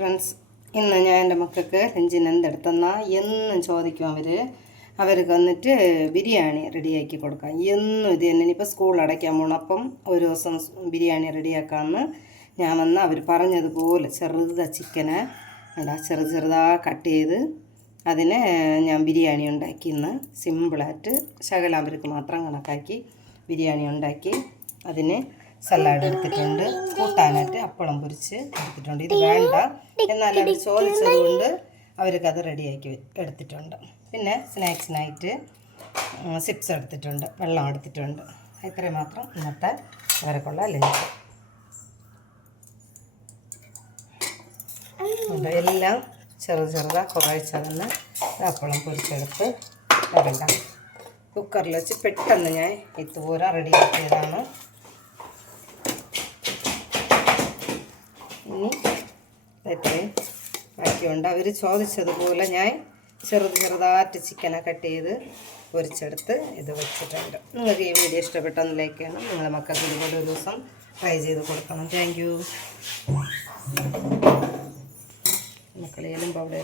Friends, ഇന്ന് ഞാൻ എൻ്റെ മക്കൾക്ക് ലഞ്ചിന് എന്തെടുത്തെന്നാൽ എന്നും ചോദിക്കും അവർക്ക് വന്നിട്ട് ബിരിയാണി റെഡിയാക്കി കൊടുക്കാം. എന്നും ഇത് തന്നെ. ഇനിയിപ്പോൾ സ്കൂൾ അടയ്ക്കാൻ പോകണം. അപ്പം ഒരു ദിവസം ബിരിയാണി റെഡിയാക്കാമെന്ന് ഞാൻ വന്ന് അവർ പറഞ്ഞതുപോലെ ചിക്കനെ ചെറുതാ കട്ട് ചെയ്ത് അതിന് ഞാൻ ബിരിയാണി ഉണ്ടാക്കി. ഇന്ന് സിമ്പിളായിട്ട് ശകലം അവർക്ക് മാത്രം കണക്കാക്കി ബിരിയാണി ഉണ്ടാക്കി. അതിന് സലാഡ് എടുത്തിട്ടുണ്ട്, കൂട്ടാനായിട്ട് അപ്പളം പൊരിച്ച് എടുത്തിട്ടുണ്ട്. ഇത് വേണ്ട എന്നാൽ അവർ ചോദിച്ചതുകൊണ്ട് അവർക്കത് റെഡിയാക്കി എടുത്തിട്ടുണ്ട്. പിന്നെ സ്നാക്സിനായിട്ട് ചിപ്സ് എടുത്തിട്ടുണ്ട്, വെള്ളം എടുത്തിട്ടുണ്ട്. ഇത്രയും മാത്രം ഇന്നത്തെ അവരൊക്കെയുള്ള ലഞ്ച്. എല്ലാം ചെറുതാ കുറച്ചതെന്ന് അപ്പളം പൊരിച്ചെടുത്ത് വരണ്ടാം. കുക്കറിൽ വെച്ച് പെട്ടെന്ന് ഞാൻ ഇതുപോലെ റെഡിയാക്കിയതാണ്. ഇനി ഇത്രയും ബാക്കിയുണ്ട്. അവർ ചോദിച്ചതുപോലെ ഞാൻ ചെറുതായിട്ട് ചിക്കനെ കട്ട് ചെയ്ത് പൊരിച്ചെടുത്ത് ഇത് വെച്ചിട്ടുണ്ട്. നിങ്ങൾക്ക് ഈ വീഡിയോ ഇഷ്ടപ്പെട്ടെന്ന് ലൈക്ക് ചെയ്യണം. നിങ്ങളുടെ മക്കൾക്ക് ഇതുപോലെ ഒരു ദിവസം ട്രൈ ചെയ്ത് കൊടുക്കണം. Thank you. മക്കളെല്ലാം അവിടെ